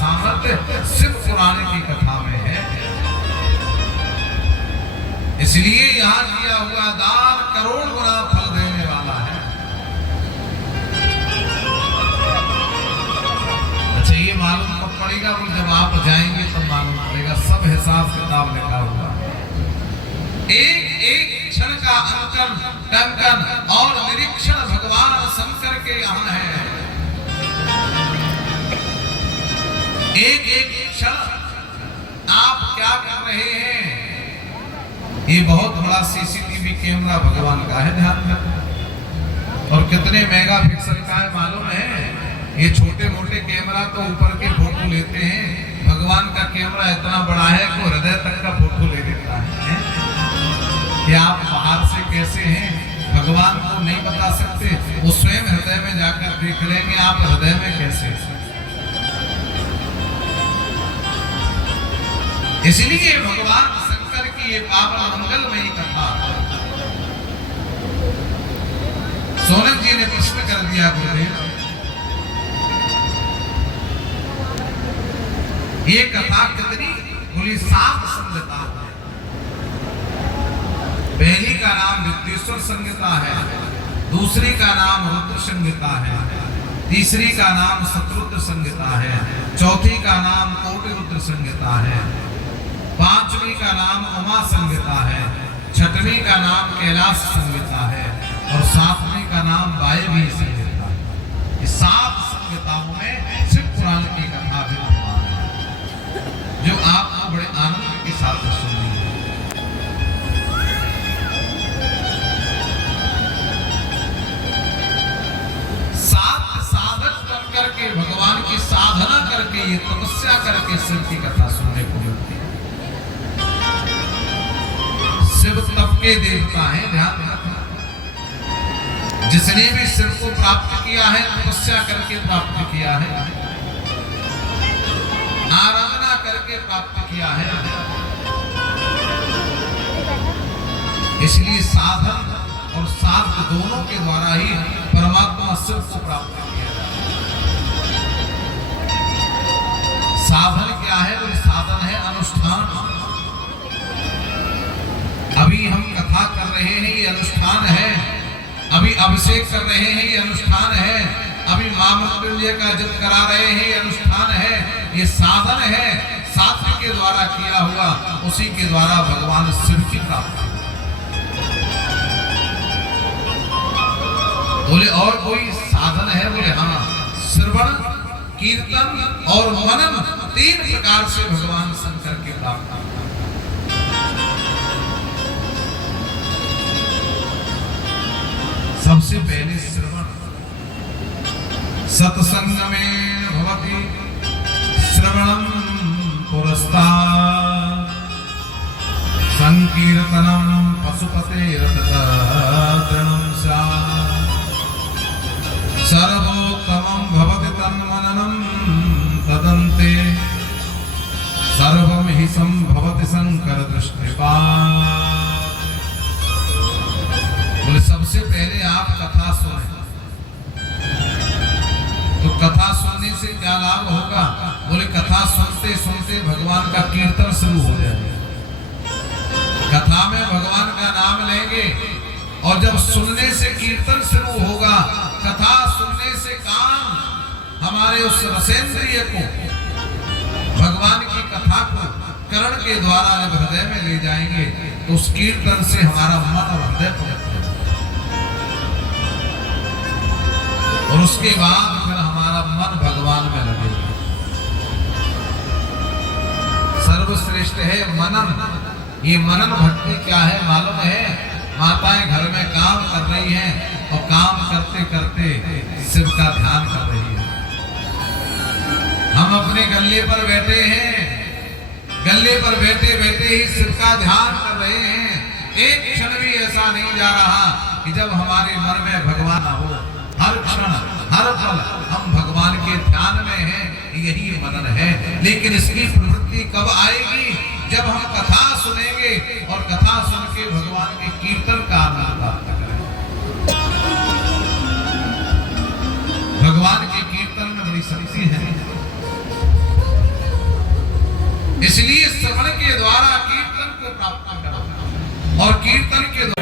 सामर्थ्य शिव पुराण की कथा में है। इसलिए यहाँ किया हुआ दान करोड़ गुना फल देने वाला है। अच्छा, ये मालूम कब पड़ेगा? वो जब आप जाएंगे तब मालूम पड़ेगा। सब हिसाब किताब लिखा हुआ है। एक एक क्षण का अंकन टंकन और निरीक्षण भगवान शंकर के यहाँ है। एक एक क्षण आप क्या कर रहे हैं? ये बहुत बड़ा सीसीटीवी कैमरा भगवान का है, ध्यान रखना। और कितने मेगा पिक्सल का है मालूम है? ये छोटे मोटे कैमरा तो ऊपर के फोटो लेते हैं, भगवान का कैमरा इतना बड़ा है कि हृदय तक का फोटो ले लेता है। कि आप बाहर से कैसे हैं भगवान को नहीं बता सकते, वो स्वयं हृदय में जाकर देख लेंगे आप हृदय में कैसे हैं। इसलिए भगवान शंकर की ये पावन मंगलमयी कथा। सोनक जी ने प्रश्न कर दिया, गुरुदेव ये कथा कितनी? बोली 7 संहिता है। पहली का नाम विद्येश्वर संहिता है, दूसरी का नाम रुद्र संहिता है, तीसरी का नाम शत्रुद्र संहिता है, चौथी का नाम कोटि रुद्र संहिता है, पांचवी का नाम उमा संहिता है, छठवीं का नाम कैलाश संहिता है और सातवीं का नाम वायवी संहिता है। इस 7 संहिताओं में शिव पुराण की कथा विद्यमान है, जो आपको बड़े आनंद के साथ सुननी है। साधक बन करके भगवान की साधना करके ये तपस्या करके शिव की कथा सुनने को मिलती है। शिव तप के देवता है, ध्यान रखना। जिसने भी शिव को प्राप्त किया है तपस्या करके प्राप्त किया है, आराधना करके प्राप्त किया है। इसलिए साधन और साध दोनों के द्वारा ही परमात्मा शिव को प्राप्त किया जाता है। साधन क्या है? वो साधन है अनुष्ठान। अभी हम कथा कर रहे हैं, ये अनुष्ठान है। अभी अभिषेक कर रहे हैं, ये अनुष्ठान है। अभी मां मृत्युंजय का जप करा रहे हैं, ये अनुष्ठान है। ये साधन है, साधन के द्वारा किया हुआ, उसी के द्वारा भगवान शिव की प्राप्ति। बोले और कोई साधन है? बोले हाँ, श्रवण कीर्तन और मनन 3 प्रकार से भगवान शंकर की प्राप्ति। सबसे पहले श्रवण। सत्संग में भवति श्रवणम पुरस्तात् संकीर्तनम पशुपते रततरणं सर्वोत्तमं भवति तन्मननं तदन्ते सर्वं हि संभवति शंकर दृष्टिपात्। बोले सबसे पहले आप कथा सुने। तो कथा सुनने से क्या लाभ होगा? बोले कथा सुनते सुनते भगवान का कीर्तन शुरू हो जाएगा। कथा में भगवान का नाम लेंगे और जब सुनने से कीर्तन शुरू होगा, कथा सुनने से कान हमारे उस रसेंद्रिय को भगवान की कथा को करण के द्वारा जब हृदय में ले जाएंगे तो उस कीर्तन से हमारा मन और हृदय पवित्र और उसके बाद फिर हमारा मन भगवान में लगेगा। सर्वश्रेष्ठ है मनन। ये मनन भक्ति क्या है मालूम है? माताएं घर में काम कर रही हैं और काम करते करते शिव का ध्यान कर रही है। हम अपने गल्ले पर बैठे हैं, गल्ले पर बैठे बैठे ही शिव का ध्यान कर रहे हैं। एक क्षण भी ऐसा नहीं जा रहा कि जब हमारे मन में भगवान ना हो। हर क्षण हर पल हम भगवान के ध्यान में हैं, यही मनन है। लेकिन इसकी प्रवृत्ति कब आएगी? जब हम कथा सुनेंगे और कथा सुन के भगवान के कीर्तन का आनंद प्राप्त करेंगे। भगवान के कीर्तन में बड़ी शक्ति है। इसलिए श्रवण के द्वारा कीर्तन को प्राप्त करो और कीर्तन के द्वारा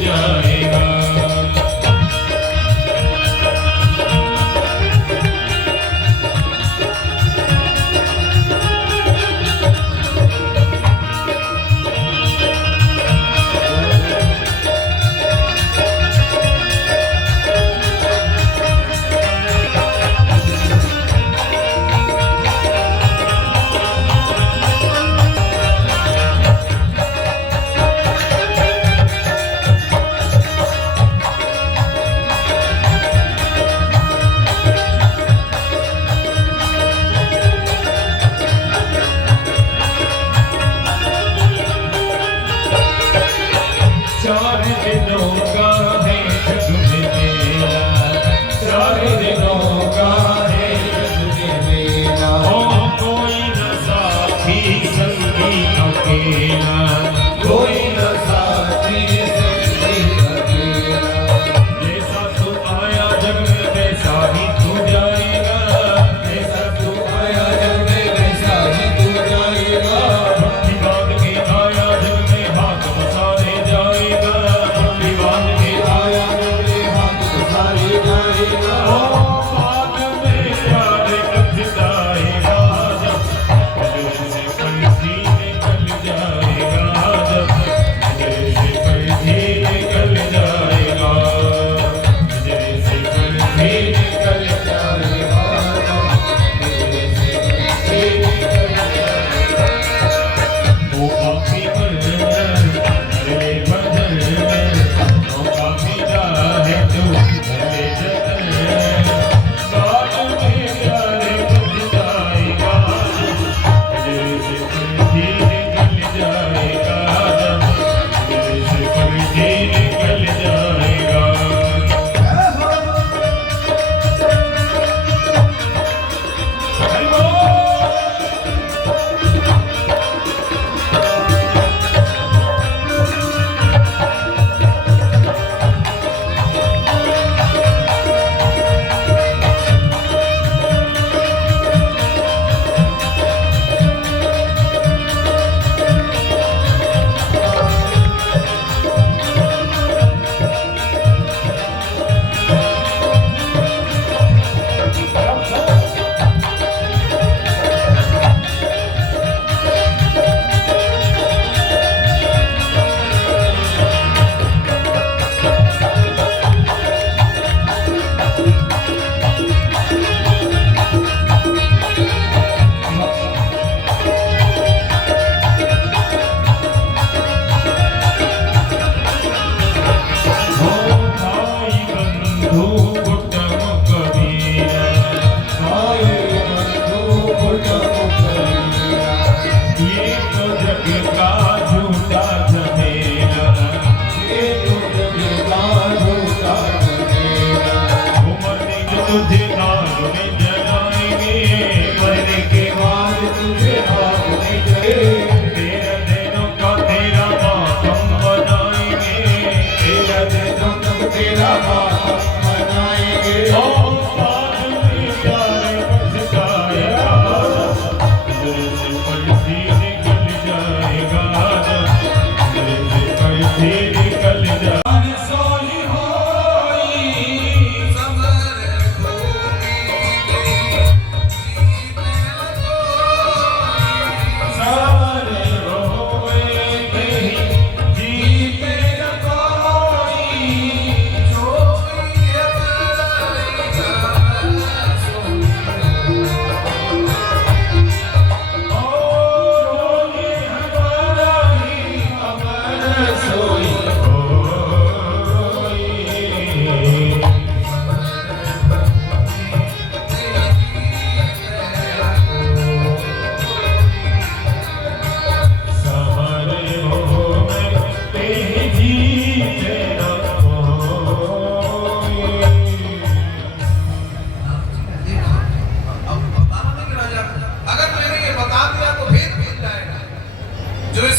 जाएगा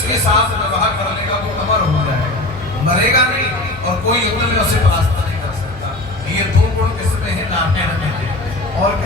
जिसके साथ विवाह कर लेगा वो अमर हो जाएगा, मरेगा नहीं और कोई युद्ध में उसे परास्त नहीं कर सकता। ये दो गुण किसमें है? नाट्य में है। और